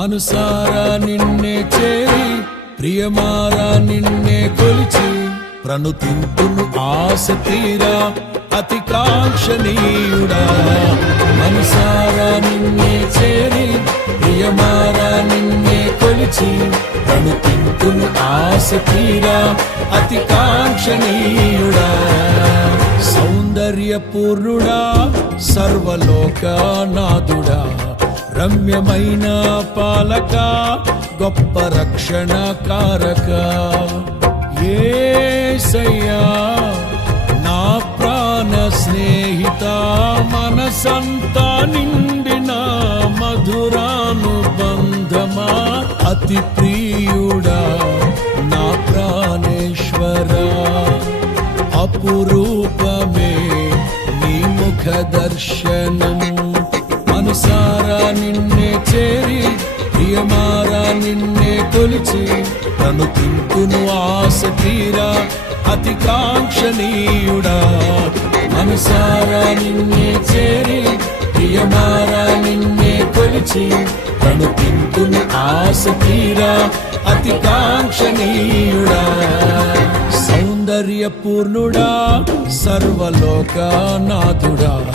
మనసారా నిన్నే చేరి ప్రియమారా నిన్నే కొలిచి ప్రణుతింతును ఆశ తీరా అతి కాంక్షణీయుడా. మనసారా నిన్నే చేరి ప్రియమారా నిన్నే కొలిచి ప్రణుతింతును ఆశ తీరా అతి కాంక్షణీయుడా. సౌందర్యపూర్ణుడా సర్వలోకనాథుడా, రమ్యమైన పాలక గొప్ప రక్షణ కారక యేసయ్యా నా ప్రాణ స్నేహిత, మనసంతా నిండిన మధురానుబంధమా అతి ప్రియుడా నా ప్రాణేశ్వరా. అపురూపమే నీ ముఖ దర్శనము, మనసారా నిన్నే చేరి ప్రియమారా నిన్నే కొలిచి ప్రణుతింతును ఆశ తీరా అతి కాంక్షణీయుడా. మనసారా నిన్నే చేరి ప్రియమారా నిన్నే కొలిచి ప్రణుతింతును ఆశ తీరా అతి కాంక్షణీయుడా. సౌందర్యపూర్ణుడా సర్వలోకనాథుడా,